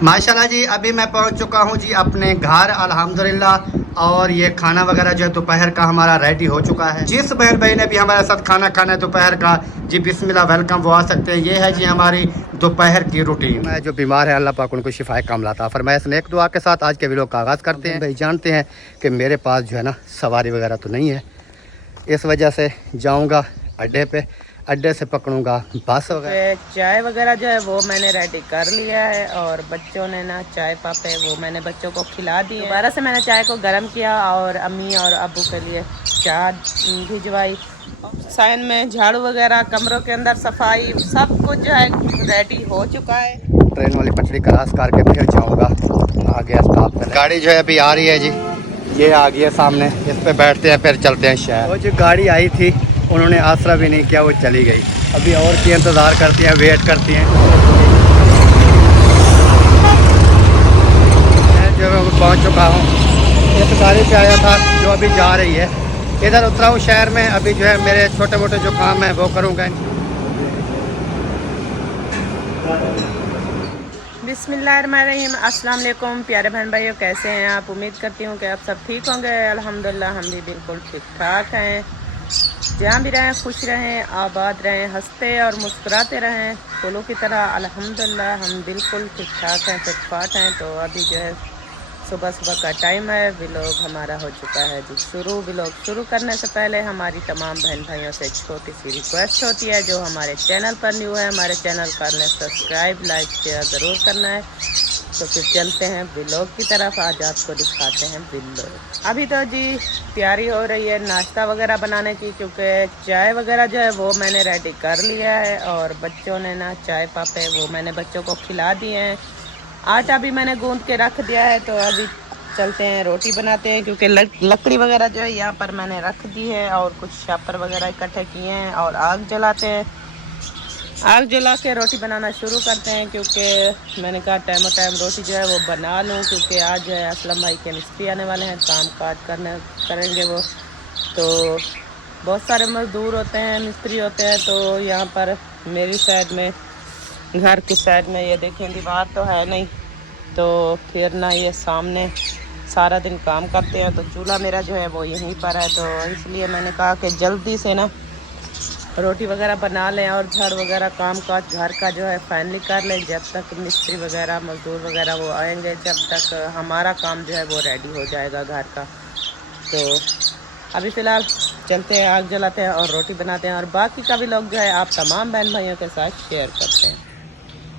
माशाल्लाह जी, अभी मैं पहुंच चुका हूं जी अपने घर अल्हम्दुलिल्लाह। और ये खाना वगैरह जो है दोपहर का हमारा रेडी हो चुका है। जिस बहन भाई ने भी हमारे साथ खाना खाना है दोपहर का, जी बिस्मिल्लाह वेलकम, वो आ सकते हैं। ये है जी हमारी दोपहर की रूटीन। मैं जो बीमार है अल्लाह पाक उनको शिफाए कामला अता फरमाए। नेक दुआ के साथ आज के वीडियो का आगाज़ करते हैं। भाई जानते हैं कि मेरे पास जो है ना सवारी वगैरह तो नहीं है, इस वजह से जाऊँगा अड्डे पे, अड्डे से पकड़ूंगा बस वगैरह। चाय वगैरह जो है वो मैंने रेडी कर लिया है और बच्चों ने ना चाय पापे वो मैंने बच्चों को खिला दी। दोबारा से मैंने चाय को गर्म किया और अम्मी और अब्बू के लिए चाय भिजवाई। सायन में झाड़ू वगैरह, कमरों के अंदर सफाई, सब कुछ जो है रेडी हो चुका है। ट्रेन वाली पटरी क्रॉस करके फिर जाऊंगा आगे स्टॉप पे। गाड़ी जो है अभी आ रही है जी, ये आ गई है सामने, इस पे बैठते हैं फिर चलते हैं शहर। वो जो गाड़ी आई थी उन्होंने आसरा भी नहीं किया, वो चली गई। अभी और की इंतज़ार करती हैं, वेट करती हैं। मैं जो है पहुँच चुका हूँ, इस गाड़ी पे आया था जो अभी जा रही है। इधर उतरा हूँ शहर में, अभी जो है मेरे छोटे मोटे जो काम है वो करूँगा। बिस्मिल्लाहिर्रहमानिर्रहीम। अस्सलाम वालेकुम प्यारे बहन भाइयों, कैसे हैं आप? उम्मीद करती हूँ कि आप सब ठीक होंगे। अल्हम्दुलिल्लाह हम भी बिल्कुल ठीक ठाक हैं। जहाँ भी रहें खुश रहें, आबाद रहें, हंसते और मुस्कुराते रहें फूलों की तरह। अल्हम्दुलिल्लाह हम बिल्कुल ठीक ठाक हैं, फिटफाट हैं। तो अभी जो है सुबह सुबह का टाइम है, व्लॉग हमारा हो चुका है जी शुरू। व्लॉग शुरू करने से पहले हमारी तमाम बहन भाइयों से छोटी सी रिक्वेस्ट होती है, जो हमारे चैनल पर न्यू है, हमारे चैनल कर लें सब्सक्राइब, लाइक शेयर ज़रूर करना है। तो फिर चलते हैं व्लॉग की तरफ, आज आपको दिखाते हैं व्लॉग। अभी तो जी तैयारी हो रही है नाश्ता वगैरह बनाने की, क्योंकि चाय वगैरह जो है वो मैंने रेडी कर लिया है और बच्चों ने ना चाय पापे वो मैंने बच्चों को खिला दिए हैं। आटा भी मैंने गूंद के रख दिया है। तो अभी चलते हैं रोटी बनाते हैं, क्योंकि लकड़ी वगैरह जो है यहाँ पर मैंने रख दी है और कुछ शापर वगैरह इकट्ठे किए हैं और आग जलाते हैं। आग जला के रोटी बनाना शुरू करते हैं, क्योंकि मैंने कहा टाइम रोटी जो है वो बना लूँ, क्योंकि आज जो है असलम भाई के मिस्त्री आने वाले हैं, काम काज करेंगे वो। तो बहुत सारे मज़दूर होते हैं, मिस्त्री होते हैं। तो यहाँ पर मेरी साइड में, घर की साइड में ये देखें दीवार तो है नहीं, तो फिर ना ये सामने सारा दिन काम करते हैं। तो चूल्हा मेरा जो है वो यहीं पर है, तो इसलिए मैंने कहा कि जल्दी से ना रोटी वगैरह बना लें और झाड़ वगैरह काम काज घर का जो है फाइनली कर लें, जब तक मिस्त्री वगैरह मज़दूर वगैरह वो आएंगे, जब तक हमारा काम जो है वो रेडी हो जाएगा घर का। तो अभी फ़िलहाल चलते हैं, आग जलाते हैं और रोटी बनाते हैं, और बाकी का भी लोग जो है आप तमाम बहन भाइयों के साथ शेयर करते हैं।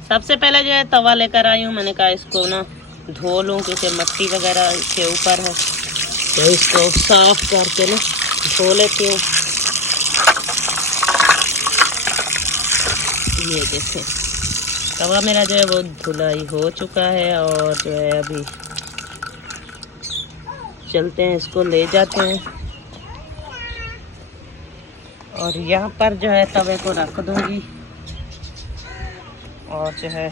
सबसे पहले जो है तवा लेकर आई हूँ, मैंने कहा इसको ना धो लूँ, क्योंकि मिट्टी वगैरह इसके ऊपर है। तो इसको साफ करके ना धो लेती हूँ। ये देखें तवा मेरा जो है वो धुलाई हो चुका है, और जो है अभी चलते हैं, इसको ले जाते हैं और यहाँ पर जो है तवे को रख दूँगी और जो है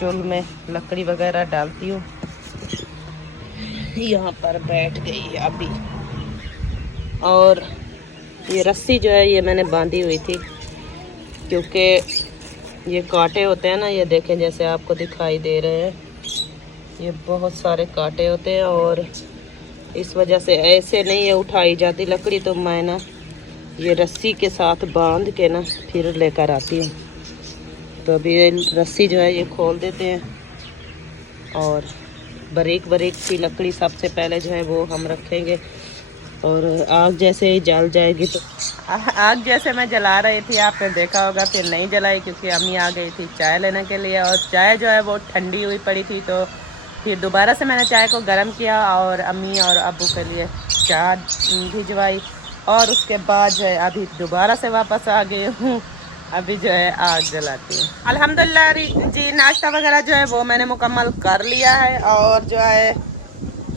चूल में लकड़ी वगैरह डालती हूँ। यहाँ पर बैठ गई अभी, और ये रस्सी जो है ये मैंने बांधी हुई थी, क्योंकि ये कांटे होते हैं ना, ये देखें जैसे आपको दिखाई दे रहे हैं, ये बहुत सारे कांटे होते हैं और इस वजह से ऐसे नहीं है उठाई जाती लकड़ी। तो मैं ना ये रस्सी के साथ बांध के ना फिर लेकर आती हूँ। तो अभी ये रस्सी जो है ये खोल देते हैं और बारीक बारीक सी लकड़ी सबसे पहले जो है वो हम रखेंगे, और आग जैसे ही जल जाएगी। तो आग जैसे मैं जला रही थी, आपने देखा होगा, फिर नहीं जलाई क्योंकि अम्मी आ गई थी चाय लेने के लिए, और चाय जो है वो ठंडी हुई पड़ी थी। तो फिर दोबारा से मैंने चाय को गर्म किया और अम्मी और अब्बू के लिए चाय भिजवाई, और उसके बाद जो है अभी दोबारा से वापस आ गई हूँ। अभी जो है आग जलाती हूँ। अल्हम्दुलिल्लाह जी नाश्ता वगैरह जो है वो मैंने मुकम्मल कर लिया है, और जो है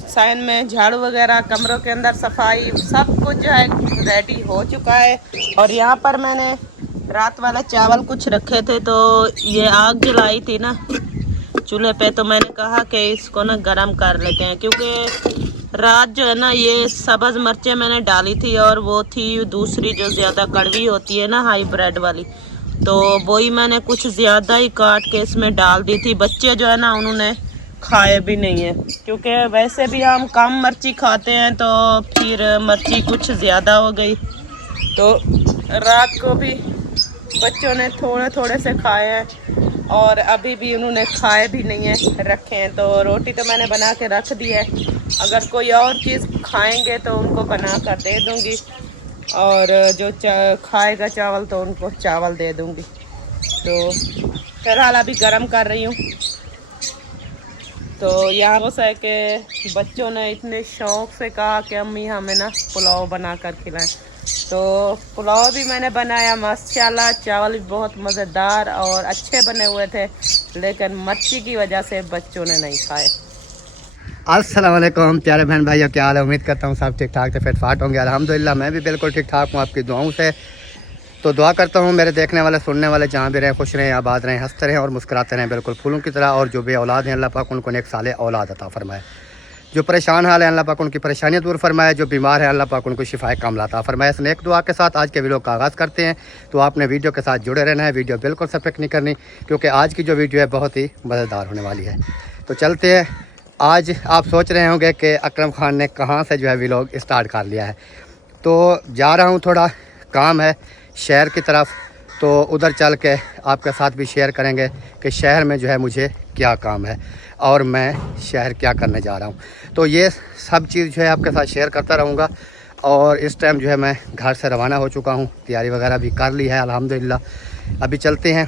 सायन में झाड़ू वगैरह, कमरों के अंदर सफाई, सब कुछ जो है रेडी हो चुका है। और यहाँ पर मैंने रात वाला चावल कुछ रखे थे, तो ये आग जलाई थी ना चूल्हे पे, तो मैंने कहा कि इसको ना गरम कर लेते हैं, क्योंकि रात जो है ना ये सब्ज़ मिर्चें मैंने डाली थी, और वो थी दूसरी जो ज़्यादा कड़वी होती है ना हाईब्रिड वाली, तो वही मैंने कुछ ज़्यादा ही काट के इसमें डाल दी थी। बच्चे जो है ना उन्होंने खाए भी नहीं है, क्योंकि वैसे भी हम कम मिर्ची खाते हैं तो फिर मिर्ची कुछ ज़्यादा हो गई। तो रात को भी बच्चों ने थोड़े थोड़े से खाए हैं और अभी भी उन्होंने खाए भी नहीं है, रखे हैं। तो रोटी तो मैंने बना के रख दी है, अगर कोई और चीज़ खाएंगे तो उनको बना कर दे दूँगी, और जो खाएगा चावल तो उनको चावल दे दूँगी। तो फिलहाल अभी गरम कर रही हूँ। तो यहाँ वो है कि बच्चों ने इतने शौक़ से कहा कि अम्मी हमें ना पुलाव बना कर खिलाएं, तो पुलाव भी मैंने बनाया माशाल्लाह। चावल भी बहुत मज़ेदार और अच्छे बने हुए थे, लेकिन मिर्ची की वजह से बच्चों ने नहीं खाए। अस्सलाम वालेकुम प्यारे बहन भाइयों, क्या हाल है? उम्मीद करता हूँ सब ठीक ठाक से फिट फाट होंगे। अल्हम्दुलिल्लाह मैं भी बिल्कुल ठीक ठाक हूँ आपकी दुआओं से। तो दुआ करता हूँ मेरे देखने वाले सुनने वाले जहाँ भी रहें खुश रहें, आबाद रहें, हंसते रहें और मुस्कुराते रहें बिल्कुल फूलों की तरह। और जो बे औलाद हैं अल्लाह पाक उनको नेक साले औलाद अता फरमाए। जो परेशान हाल है अल्लाह पाक उनकी परेशानियाँ दूर फरमाए। जो बीमार है अल्लाह पाक उनको शिफाए कामला अता फरमाए। इस नेक दुआ के साथ आज के वीडियो का आगाज़ करते हैं। तो आपने वीडियो के साथ जुड़े रहना है, वीडियो बिल्कुल स्किप नहीं करनी, क्योंकि आज की जो वीडियो है बहुत ही मज़ेदार होने वाली है। तो चलते हैं। आज आप सोच रहे होंगे कि अकरम खान ने कहाँ से जो है व्लॉग स्टार्ट कर लिया है। तो जा रहा हूँ, थोड़ा काम है शहर की तरफ, तो उधर चल के आपके साथ भी शेयर करेंगे कि शहर में जो है मुझे क्या काम है और मैं शहर क्या करने जा रहा हूँ। तो ये सब चीज़ जो है आपके साथ शेयर करता रहूँगा। और इस टाइम जो है मैं घर से रवाना हो चुका हूँ, तैयारी वगैरह भी कर ली है अल्हम्दुलिल्लाह। अभी चलते हैं।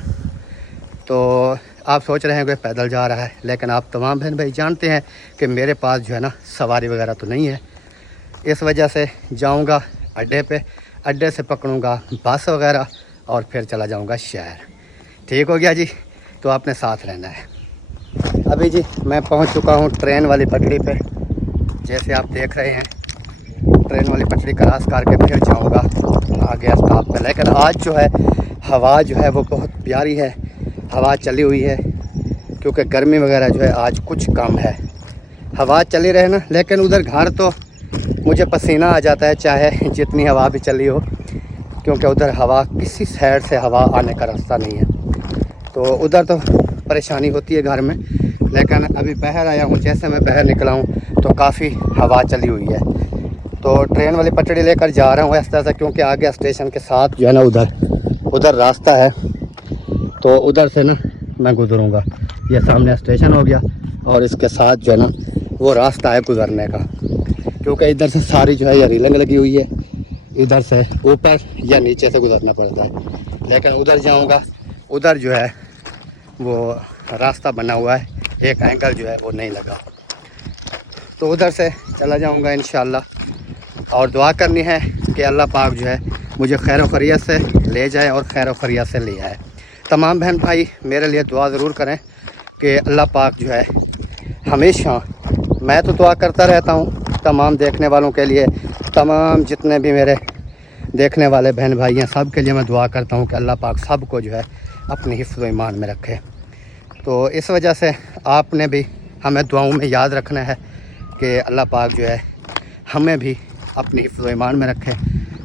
तो आप सोच रहे हैं कि पैदल जा रहा है, लेकिन आप तमाम बहन भाई जानते हैं कि मेरे पास जो है ना सवारी वगैरह तो नहीं है। इस वजह से जाऊंगा अड्डे पे, अड्डे से पकड़ूंगा बस वगैरह और फिर चला जाऊंगा शहर। ठीक हो गया जी? तो आपने साथ रहना है। अभी जी मैं पहुंच चुका हूं ट्रेन वाली पटरी पे, जैसे आप देख रहे हैं। ट्रेन वाली पटरी क्रॉस करके फिर जाऊंगा आगे स्टॉप पे। लेकिन आज जो है हवा जो है वो बहुत प्यारी है, हवा चली हुई है, क्योंकि गर्मी वगैरह जो है आज कुछ कम है। हवा चली रहे ना, लेकिन उधर घर तो मुझे पसीना आ जाता है चाहे जितनी हवा भी चली हो, क्योंकि उधर हवा किसी साइड से हवा आने का रास्ता नहीं है। तो उधर तो परेशानी होती है घर में। लेकिन अभी बाहर आया हूँ, जैसे मैं बाहर निकला हूँ तो काफ़ी हवा चली हुई है। तो ट्रेन वाली पटड़ी लेकर जा रहा हूँ इस तरह से, क्योंकि आगे स्टेशन के साथ जो है ना उधर रास्ता है, तो उधर से ना मैं गुजरूँगा। ये सामने स्टेशन हो गया और इसके साथ जो है ना वो रास्ता है गुजरने का, क्योंकि इधर से सारी जो है ये रेलिंग लगी हुई है, इधर से ऊपर या नीचे से गुजरना पड़ता है। लेकिन उधर जाऊंगा, उधर जो है वो रास्ता बना हुआ है, एक एंगल जो है वो नहीं लगा, तो उधर से चला जाऊंगा इंशाल्लाह। और दुआ करनी है कि अल्लाह पाक जो है मुझे खैर व खैरियत से ले जाए और खैर व खैरियत से ले आए। तमाम बहन भाई मेरे लिए दुआ ज़रूर करें कि अल्लाह पाक जो है हमेशा, मैं तो दुआ करता रहता हूँ तमाम देखने वालों के लिए, तमाम जितने भी मेरे देखने वाले बहन भाई हैं सब के लिए मैं दुआ करता हूँ कि अल्लाह पाक सब को जो है अपनी हिफ्ज़ व ईमान में रखे। तो इस वजह से आपने भी हमें दुआओं में याद रखना है कि अल्लाह पाक जो है हमें भी अपनी हिफ्ज़ व ईमान में रखे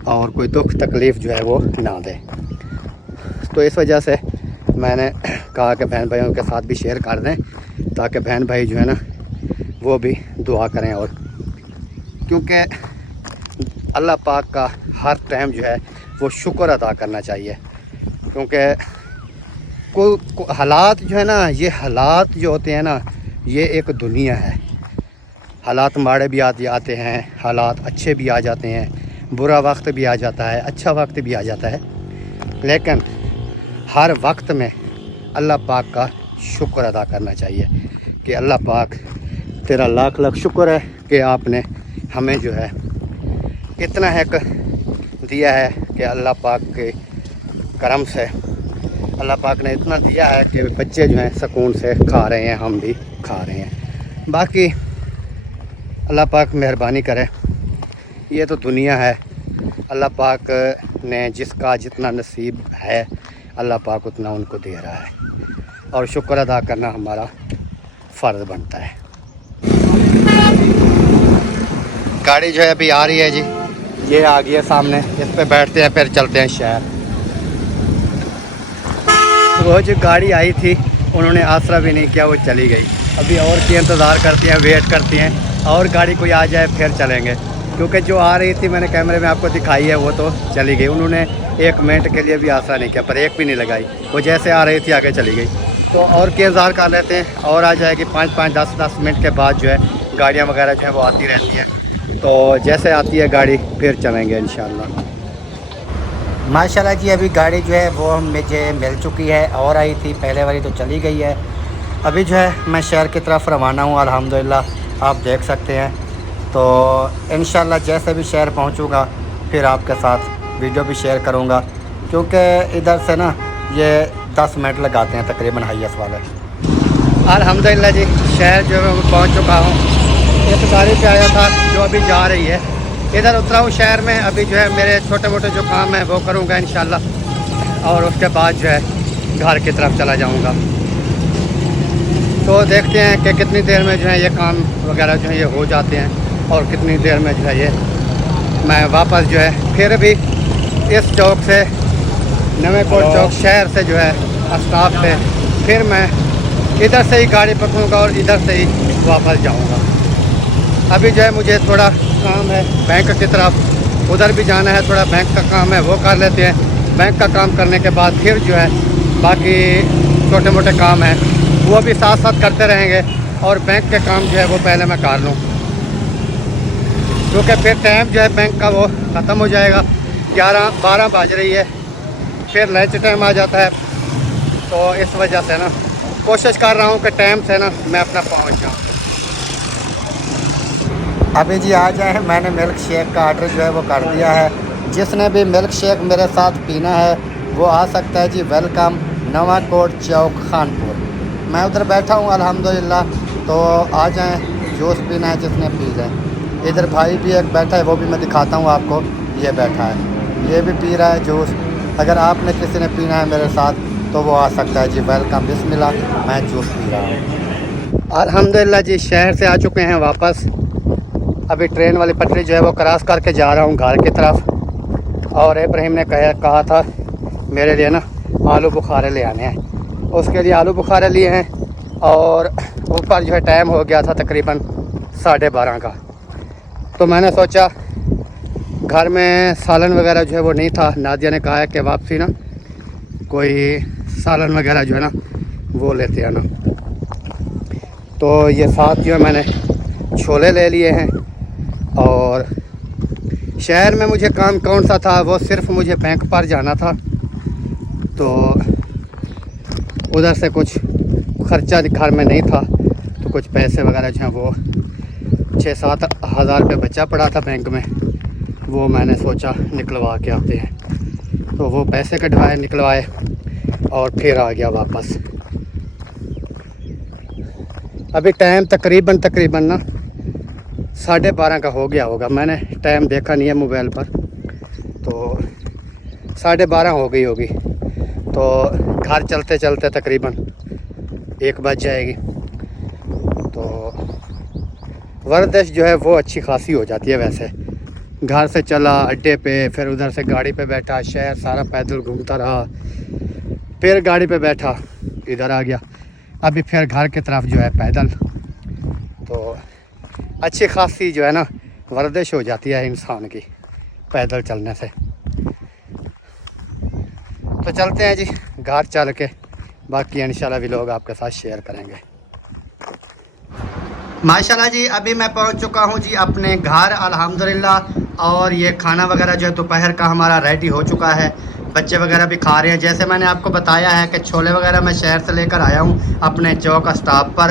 और कोई दुख तकलीफ़ जो है वो ना दे। तो इस वजह से मैंने कहा कि बहन भाइयों के साथ भी शेयर कर दें, ताकि बहन भाई जो है ना वो भी दुआ करें। और क्योंकि अल्लाह पाक का हर टाइम जो है वो शुक्र अदा करना चाहिए, क्योंकि को हालात जो है ना, ये हालात जो होते हैं ना, ये एक दुनिया है। हालात माड़े भी आते हैं, हालात अच्छे भी आ जाते हैं, बुरा वक्त भी आ जाता है, अच्छा वक्त भी आ जाता है, लेकिन हर वक्त में अल्लाह पाक का शुक्र अदा करना चाहिए कि अल्लाह पाक तेरा लाख लाख शुक्र है कि आपने हमें जो है इतना एक दिया है कि अल्लाह पाक के करम से अल्लाह पाक ने इतना दिया है कि बच्चे जो हैं सुकून से खा रहे हैं, हम भी खा रहे हैं। बाकी अल्लाह पाक मेहरबानी करे, ये तो दुनिया है। अल्लाह पाक ने जिसका जितना नसीब है अल्लाह पाक उतना उनको दे रहा है, और शुक्र अदा करना हमारा फ़र्ज़ बनता है। गाड़ी जो है अभी आ रही है जी, ये आ गई है सामने, इस पे बैठते हैं फिर चलते हैं शहर। वो जो गाड़ी आई थी उन्होंने आसरा भी नहीं किया, वो चली गई। अभी और की इंतज़ार करती हैं, वेट करती हैं और गाड़ी कोई आ जाए फिर चलेंगे, क्योंकि जो आ रही थी मैंने कैमरे में आपको दिखाई है वो तो चली गई। उन्होंने 1 मिनट के लिए भी आसरा नहीं किया, ब्रेक भी नहीं लगाई, वो जैसे आ रही थी आगे चली गई। तो और की इंतज़ार कर लेते हैं, और आ जाएगी 5-5, 10-10 मिनट के बाद जो है गाड़ियाँ वगैरह जो है वो आती रहती हैं। तो जैसे आती है गाड़ी फिर चलेंगे इंशाल्लाह। माशाल्लाह जी अभी गाड़ी जो है वो मुझे मिल चुकी है, और आई थी पहले वाली तो चली गई है। अभी जो है मैं शहर की तरफ रवाना हूँ अल्हम्दुलिल्लाह, आप देख सकते हैं। तो इंशाल्लाह जैसे भी शहर पहुँचूँगा फिर आपके साथ वीडियो भी शेयर करूँगा, क्योंकि इधर से ना ये 10 मिनट लगाते हैं तकरीबन हाईएस्ट वाले। अल्हम्दुलिल्लाह जी शहर जो है मैं पहुँच चुका हूँ। इस गाड़ी पे आया था जो अभी जा रही है, इधर उतरा हूँ शहर में। अभी जो है मेरे छोटे मोटे जो काम है वो करूँगा इंशाल्लाह, और उसके बाद जो है घर की तरफ चला जाऊँगा। तो देखते हैं कि कितनी देर में जो है ये काम वगैरह जो है ये हो जाते हैं, और कितनी देर में जो है ये मैं वापस जो है फिर भी इस चौक से नवेकोट चौक शहर से जो है स्टाफ से फिर मैं इधर से ही गाड़ी पकड़ूँगा और इधर से ही वापस जाऊँगा। अभी जो है मुझे थोड़ा काम है बैंक की तरफ, उधर भी जाना है, थोड़ा बैंक का काम है वो कर लेते हैं। बैंक का काम करने के बाद फिर जो है बाकी छोटे मोटे काम हैं वो भी साथ साथ करते रहेंगे, और बैंक के काम जो है वो पहले मैं कर लूँ, क्योंकि फिर टाइम जो है बैंक का वो ख़त्म हो जाएगा। 11-12 बज रही है, फिर लंच टाइम आ जाता है। तो इस वजह से ना कोशिश कर रहा हूँ कि टाइम से ना मैं अपना पहुँच जाऊँ। अभी जी आ जाए, मैंने मिल्क शेक का आर्डर जो है वो कर दिया है। जिसने भी मिल्क शेक मेरे साथ पीना है वो आ सकता है जी। वेलकम नवाकोट चौक खानपुर। मैं उधर बैठा हूँ अल्हम्दुलिल्लाह, तो आ जाएं, जूस पीना है जिसने पी जाए। इधर भाई भी एक बैठा है, वो भी मैं दिखाता हूँ आपको। ये बैठा है, ये भी पी रहा है जूस। अगर आपने किसी ने पीना है मेरे साथ तो वो आ सकता है जी। वेलकम, बिस्मिल्लाह, मैं जूस पी रहा हूँ। अल्हम्दुलिल्लाह जी शहर से आ चुके हैं वापस। अभी ट्रेन वाली पटरी जो है वो क्रॉस करके जा रहा हूँ घर की तरफ। और इब्राहिम ने कहा था मेरे लिए ना आलू बुखारे ले आने हैं, उसके लिए आलू बुखारे लिए हैं। और ऊपर जो है टाइम हो गया था तकरीबन 12:30 का। तो मैंने सोचा घर में सालन वगैरह जो है वो नहीं था। नादिया ने कहा है कि वापसी ना कोई सालन वगैरह जो है ना वो लेते हैं ना। तो ये साथ जो है मैंने छोले ले लिए हैं। और शहर में मुझे काम कौन सा था, वो सिर्फ मुझे बैंक पर जाना था। तो उधर से कुछ ख़र्चा घर में नहीं था, तो कुछ पैसे वगैरह जो हैं वो 6-7 हज़ार रुपये बचा पड़ा था बैंक में, वो मैंने सोचा निकलवा के आते हैं। तो वो पैसे कटवाए, निकलवाए और फिर आ गया वापस। अभी टाइम तकरीबन ना 12:30 का हो गया होगा। मैंने टाइम देखा नहीं है मोबाइल पर, तो 12:30 हो गई होगी। तो घर चलते चलते तकरीबन 1 बज जाएगी। तो वर्जिश जो है वो अच्छी खासी हो जाती है। वैसे घर से चला अड्डे पे, फिर उधर से गाड़ी पे बैठा, शहर सारा पैदल घूमता रहा, फिर गाड़ी पे बैठा, इधर आ गया। अभी फिर घर की तरफ जो है पैदल। तो अच्छी खासी जो है ना वर्जिश हो जाती है इंसान की पैदल चलने से। तो चलते हैं जी घर चल के, बाकी इंशाल्लाह भी लोग आपके साथ शेयर करेंगे। माशाल्लाह जी अभी मैं पहुंच चुका हूं जी अपने घर अल्हम्दुलिल्लाह। और ये खाना वगैरह जो है दोपहर का हमारा रेडी हो चुका है। बच्चे वगैरह भी खा रहे हैं। जैसे मैंने आपको बताया है कि छोले वगैरह मैं शहर से लेकर आया हूँ अपने चौक स्टॉप पर।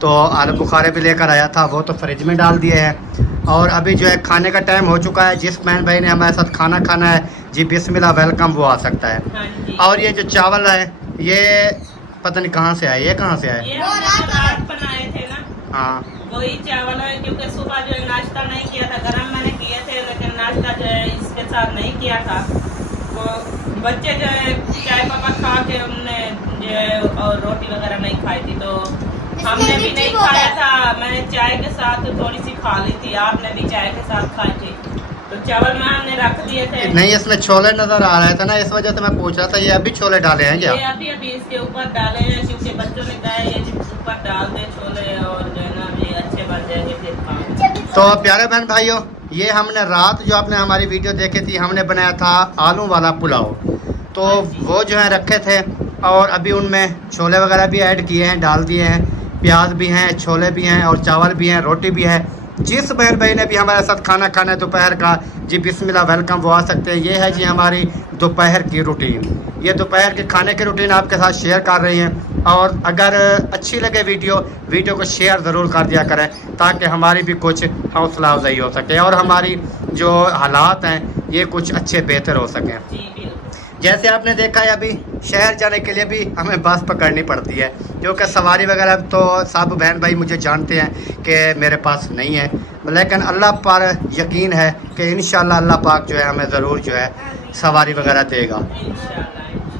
तो आलू बुखारे भी लेकर आया था, वो तो फ्रिज में डाल दिए हैं। और अभी जो है खाने का टाइम हो चुका है। जिस बहन भाई ने हमारे साथ खाना खाना है जी बिस्मिल्लाह वेलकम, वो आ सकता है। और ये जो चावल है ये पता नहीं कहाँ से आए, ये कहाँ से आए? ये रात बनाए थे ना, हाँ वही चावल है। क्योंकि सुबह जो है नाश्ता नहीं किया था, गरम मैंने किए थे, लेकिन नाश्ता जो है इसके साथ नहीं किया था। तो बच्चे जो है चाय पापा खा के हमने जो है और रोटी वगैरह नहीं खाई थी, तो हमने भी नहीं खाया था। मैंने चाय के साथ थोड़ी सी खा ली थी, आपने भी चाय के साथ खाई थी। तो चावल में हमने रख दिए थे। नहीं, इसमें छोले नजर आ रहे थे ना, इस वजह से मैं पूछ रहा था ये अभी छोले डाले हैं क्या? ये अभी इसके ऊपर डाले हैं क्योंकि बच्चों ने कहा ये ऊपर डाल दे छोले और जो है ना ये अच्छे बन जाएंगे फिर खाएं। तो प्यारे बहन भाइयों, ये हमने रात जो आपने हमारी वीडियो देखी थी, हमने बनाया था आलू वाला पुलाव। तो वो जो है रखे थे और अभी उनमें छोले वगैरह भी ऐड किए हैं, डाल दिए हैं, प्याज भी हैं, छोले भी हैं और चावल भी हैं, रोटी भी है। जिस बहन भाई ने भी हमारे साथ खाना खाना है दोपहर का, जी बिस्मिल्लाह वेलकम, वो आ सकते हैं। ये है जी हमारी दोपहर की रूटीन, ये दोपहर के खाने की रूटीन आपके साथ शेयर कर रही हैं। और अगर अच्छी लगे वीडियो को शेयर ज़रूर कर दिया करें ताकि हमारी भी कुछ हौसला अफजाई हो सके और हमारी जो हालात हैं ये कुछ अच्छे बेहतर हो सकें। जैसे आपने देखा है अभी शहर जाने के लिए भी हमें बस पकड़नी पड़ती है क्योंकि सवारी वगैरह तो सब बहन भाई मुझे जानते हैं कि मेरे पास नहीं है, लेकिन अल्लाह पर यकीन है कि इंशाल्लाह अल्लाह पाक जो है हमें ज़रूर जो है सवारी वगैरह देगा,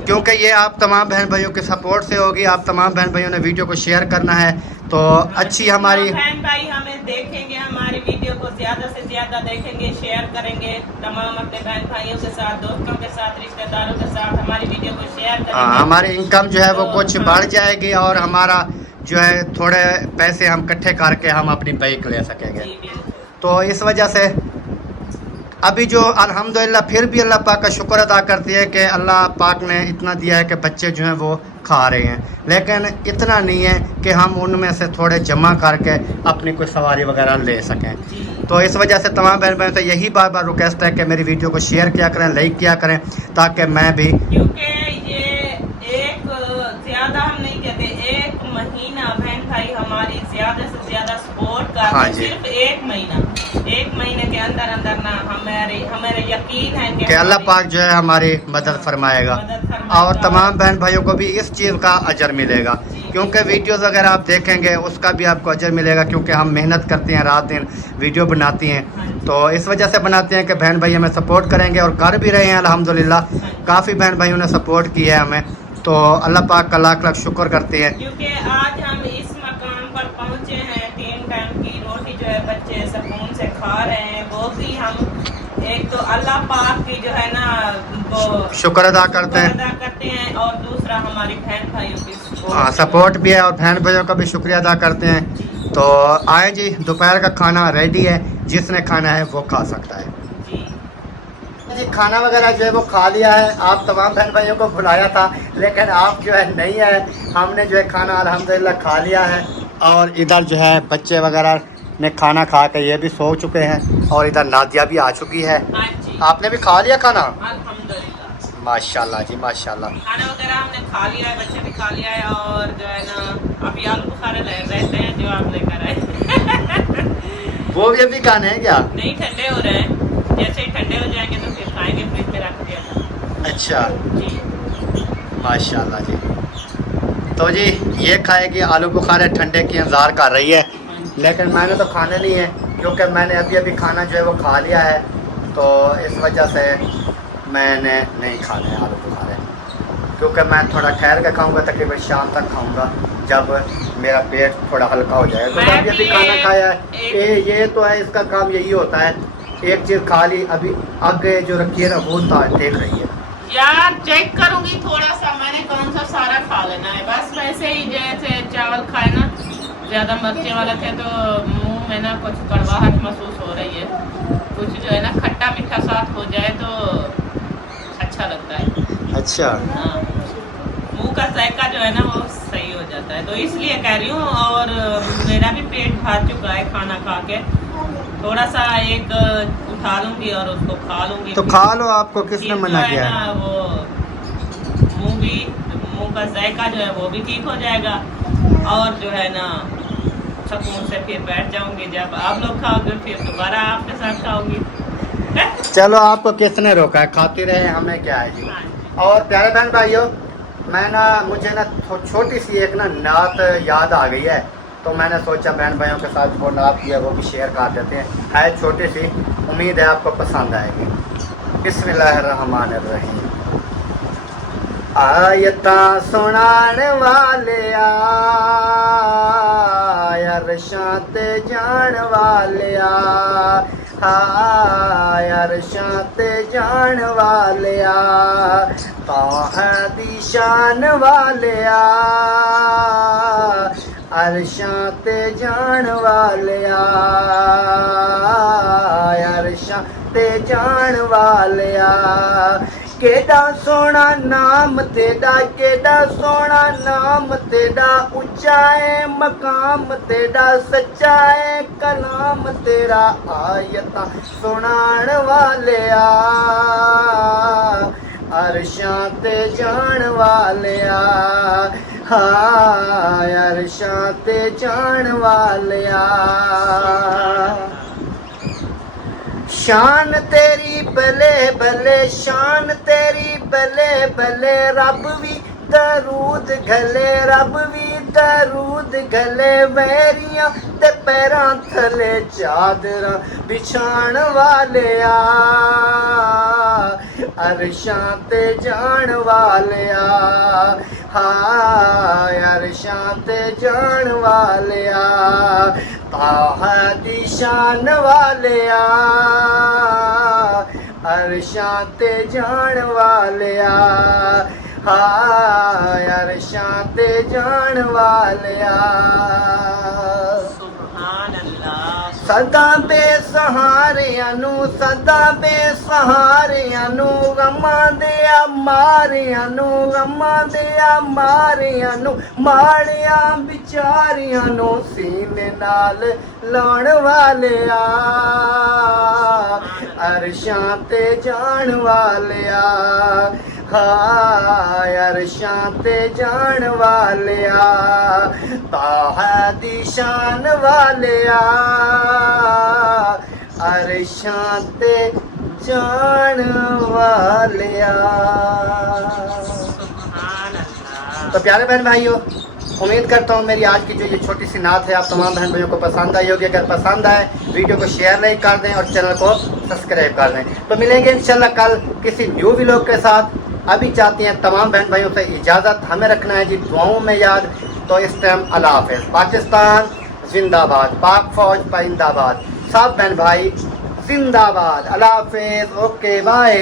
क्योंकि ये आप तमाम बहन भाइयों के सपोर्ट से होगी। आप तमाम बहन भाइयों ने वीडियो को शेयर करना है तो अच्छी हमारी बहन भाई हमें देखेंगे, हमारी वीडियो को ज़्यादा से ज़्यादा देखेंगे, शेयर करेंगे तमाम अपने बहन भाइयों के साथ, दोस्तों के साथ, रिश्तेदारों के साथ हमारी वीडियो को शेयर करेंगे। हमारी इनकम जो है वो कुछ बढ़ जाएगी और हमारा जो है थोड़े पैसे हम इकट्ठे करके हम अपनी बाइक ले सकेंगे। तो इस वजह से अभी जो अल्हम्दुलिल्लाह फिर भी अल्लाह पाक का शुक्र अदा करती है कि अल्लाह पाक ने इतना दिया है कि बच्चे जो हैं वो खा रहे हैं, लेकिन इतना नहीं है कि हम उनमें से थोड़े जमा करके अपनी कोई सवारी वगैरह ले सकें। तो इस वजह से तमाम बहन भाइयों से यही बार बार रिक्वेस्ट है कि मेरी वीडियो को शेयर किया करें, लाइक किया करें ताकि मैं भी, क्योंकि ये एक ज़्यादा हम नहीं कहते, एक महीना बहन भाई हमारी ज़्यादा से ज़्यादा सपोर्ट कर, हाँ जी, सिर्फ एक महीने के अंदर ना हमारे यकीन है कि अल्लाह पाक जो है हमारी मदद फरमाएगा और तमाम बहन भाइयों को भी इस चीज़ का अजर मिलेगा, क्योंकि वीडियोस अगर आप देखेंगे उसका भी आपको अजर मिलेगा, क्योंकि हम मेहनत करते हैं, रात दिन वीडियो बनाती हैं। तो इस वजह से बनाते हैं कि बहन भाई हमें सपोर्ट करेंगे और कर भी रहे हैं अल्हम्दुलिल्लाह। काफ़ी बहन भाइयों ने सपोर्ट किया है हमें, तो अल्लाह पाक का लाख लाख शुक्र करते हैं। क्योंकि आज हम इस मकाम पर पहुँचे हैं, 3 टाइम की रोटी जो है बच्चे सुकून से खा रहे हैं, वो भी हम एक तो अल्लाह पाक की जो है ना वो शुक्र अदा करते हैं और दूसरा हमारी बहन भाइयों की सपोर्ट भी है और बहन भाइयों का भी शुक्रिया अदा करते हैं। तो आए जी, दोपहर का खाना रेडी है, जिसने खाना है वो खा सकता है जी। खाना वगैरह जो है वो खा लिया है, आप तमाम बहन भाइयों को बुलाया था लेकिन आप जो है नहीं है, हमने जो है खाना अल्हम्दुलिल्लाह खा लिया है। और इधर जो है बच्चे वगैरह ने खाना खा के ये भी सो चुके हैं और इधर नादिया भी आ चुकी है। आपने भी खा लिया खाना? अल्हम्दुलिल्लाह, माशाल्लाह जी माशाल्लाह। खाना वगैरह हमने खा लिया है, बच्चे भी खा लिया है और जो है ना अभी आलू बुखारे रहते हैं जो आप लेकर आए वो भी अभी खाने हैं क्या? नहीं, ठंडे हो रहे हैं, जैसे ही ठंडे हो जाएंगे तो फिर खाएंगे, फ्रिज में रख दिया था। अच्छा जी माशाल्लाह जी। तो जी ये खाएगी आलू बुखारे, ठंडे की इंतज़ार कर रही है, लेकिन मैंने तो खाने नहीं है क्योंकि मैंने अभी खाना जो है वो खा लिया है, तो इस वजह से मैंने नहीं खाने आलू बुखारे, क्योंकि मैं थोड़ा ठहर कर खाऊंगा, तकरीबन शाम तक खाऊंगा जब मेरा पेट थोड़ा हल्का हो जाएगा। तो अभी खाना खाया है, ये तो है, इसका काम यही होता है, एक चीज़ खा ली, अभी आगे जो रखी है ना वो देख रही है यार, चेक करूंगी थोड़ा सा, मैंने कौन सा सारा खा लेना है, बस वैसे ही जैसे चावल खाए ना ज़्यादा मिर्ची वाले थे तो मुंह में ना कुछ कड़वाहट महसूस हो रही है, कुछ जो है ना खट्टा मीठा साथ हो जाए तो अच्छा लगता है। अच्छा हाँ, मुंह का जायका जो है ना वो सही हो जाता है, तो इसलिए कह रही हूँ। और मेरा भी पेट भर चुका है खाना खा के, थोड़ा सा एक उठा लूंगी और उसको खा लूंगी। तो खा लो, आपको किसने मना किया है? वो मुंह का जायका जो है वो भी ठीक हो जाएगा और जो है ना सुकून से फिर बैठ जाऊंगी, जब आप लोग खाओगे फिर दोबारा आपके साथ खाऊंगी। चलो आपको किसने रोका है, खाती रहे, हमें क्या है जी। और प्यारे बहन भाइयों, मैं ना मुझे ना छोटी सी एक ना नात याद आ गई है, तो मैंने सोचा बहन भाइयों के साथ वो नात की है वो भी शेयर कर देते हैं, है छोटी सी, उम्मीद है आपको पसंद आएगी। बिस्मिल्लाहिर्रहमानिर्रहीम। आयता सुनान वाले अरशां ते जान वाले हाय अरशां ते जान वालिया ताहां दी शान वालिया अरशां ते जान वालिया अरशां ते जान वालिया केड़ा सोना नाम तेरा केड़ा सोना नाम तेरा ऊंचा है मकाम तेरा सच्चा है कलाम तेरा आयता सुनाण वालिया अरशां ते जान वालिया हाय अरशां ते जान वालिया शान तेरी बले बले शान तेरी बले बले रब भी दरूद घले रब भी दरूद घले वैरियां ते पैरां थले चादरां बिछाण वालिया अरशां ते जान वालिया हाय अरशां ते जान वालिया ताहा दी शान वालिया अरशां ते जान वालिया हाय अरशां ते जान वालिया सदा बेसहारियां नू गमां दिया मारियां नू माड़ियां बिचारियां नू सीने नाल लाण वालिया अरशां ते जान वालिया हाय अरशां ते जान वालिया ताहा दी शान वालिया अरशां ते जान वालिया। तो प्यारे बहन भाइयों, उम्मीद करता हूँ मेरी आज की जो ये छोटी सी नात है आप तमाम बहन भाइयों को पसंद आई होगी। अगर पसंद आए वीडियो को शेयर लाइक कर दें और चैनल को सब्सक्राइब कर दें। तो मिलेंगे इंशाल्लाह कल किसी न्यू व्लॉग के साथ। अभी चाहती हैं तमाम बहन भाइयों से इजाज़त, हमें रखना है जी दुआओं में याद। तो इस टाइम अल्लाह हाफ़िज़। पाकिस्तान जिंदाबाद, पाक फौज पाइंदाबाद, सब बहन भाई जिंदाबाद। अल्लाह हाफ़िज़, ओके बाय।